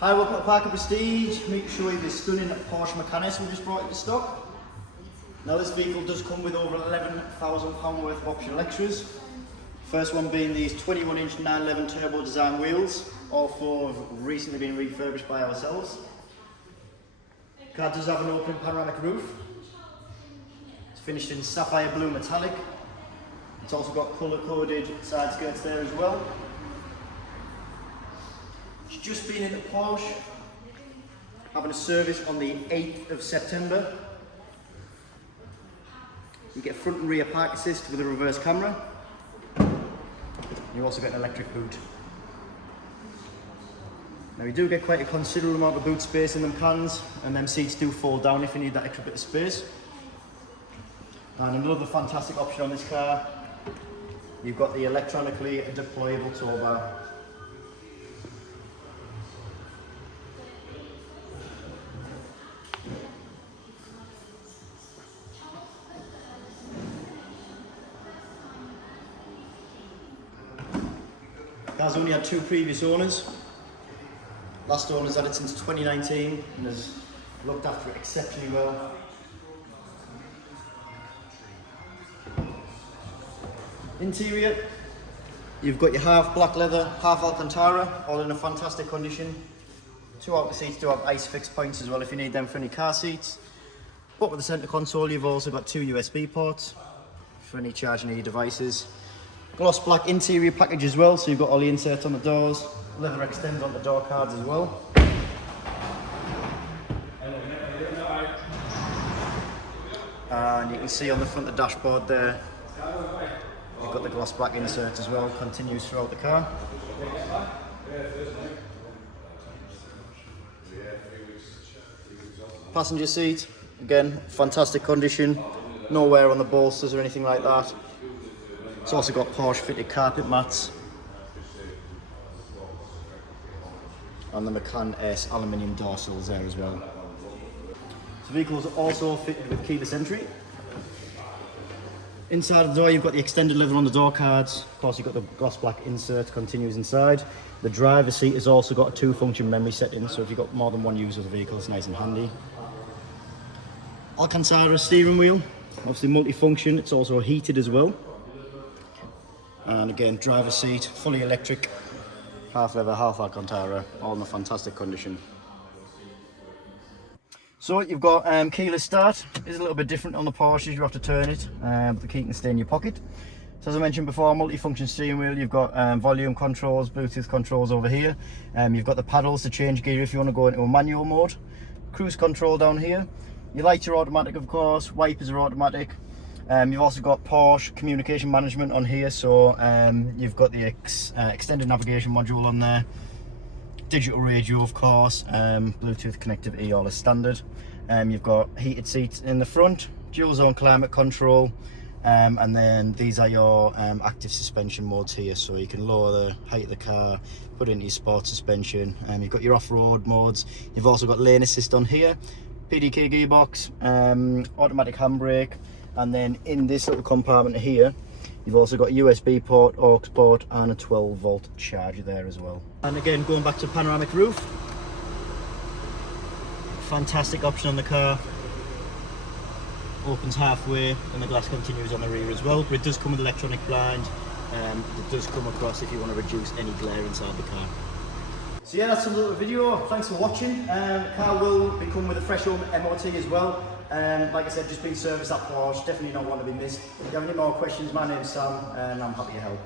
Hi, welcome to Parker Prestige. I'm here to show you this stunning Porsche Macan S we just brought into stock. Now this vehicle does come with over £11,000 worth of optional extras. First one being these 21-inch 911 turbo design wheels. All four have recently been refurbished by ourselves. The car does have an open panoramic roof. It's finished in Sapphire Blue Metallic. It's also got colour-coded side skirts there as well. It's just been in the Porsche, having a service on the 8th of September. You get front and rear park assist with a reverse camera. You also get an electric boot. Now you do get quite a considerable amount of boot space in them cans, and them seats do fold down if you need that extra bit of space. And another fantastic option on this car, you've got the Electronically deployable tow bar. The car's only had two previous owners. Last owner's had it since 2019 and has looked after it exceptionally well. Interior, you've got your half black leather, half Alcantara, all in a fantastic condition. Two outer seats do have ice fixed points as well if you need them for any car seats. But with the centre console, you've also got two USB ports for any charging of your devices. Gloss black interior package as well, so you've got all the inserts on the doors, leather extends on the door cards as well. And you can see on the front of the dashboard there, you've got the gloss black insert as well, continues throughout the car. Passenger seat, again, fantastic condition, no wear on the bolsters or anything like that. It's also got Porsche fitted carpet mats. And the Macan S aluminium door sills there as well. The vehicle is also fitted with keyless entry. Inside the door you've got the extended leather on the door cards. Of course you've got the gloss black insert continues inside. The driver's seat has also got a 2-function memory setting, so if you've got more than one user of the vehicle it's nice and handy. Alcantara steering wheel, obviously multifunction, it's also heated as well. And again, driver's seat, fully electric, half leather, half Alcantara, all in a fantastic condition. So you've got keyless start. It's a little bit different on the Porsches, you have to turn it, but the key can stay in your pocket. So as I mentioned before, multi-function steering wheel, you've got volume controls, Bluetooth controls over here. You've got the paddles to change gear if you want to go into a manual mode. Cruise control down here. Your lights are automatic of course, wipers are automatic. You've also got Porsche communication management on here, so you've got the extended navigation module on there, digital radio of course, Bluetooth connectivity all as standard. You've got heated seats in the front, dual zone climate control, and then these are your active suspension modes here, so you can lower the height of the car, put it into your sport suspension. You've got your off-road modes. You've also got lane assist on here, PDK gearbox, automatic handbrake. And then in this little compartment here, you've also got a USB port, aux port, and a 12-volt charger there as well. And again, going back to panoramic roof, fantastic option on the car. Opens halfway, and the glass continues on the rear as well. But it does come with electronic blind. It does come across if you want to reduce any glare inside the car. So yeah, that's a little video. Thanks for watching. The car will come with a fresh home MOT as well. Like I said, just been serviced at Porsche, definitely not one to be missed. If you have any more questions, my name's Sam and I'm happy to help.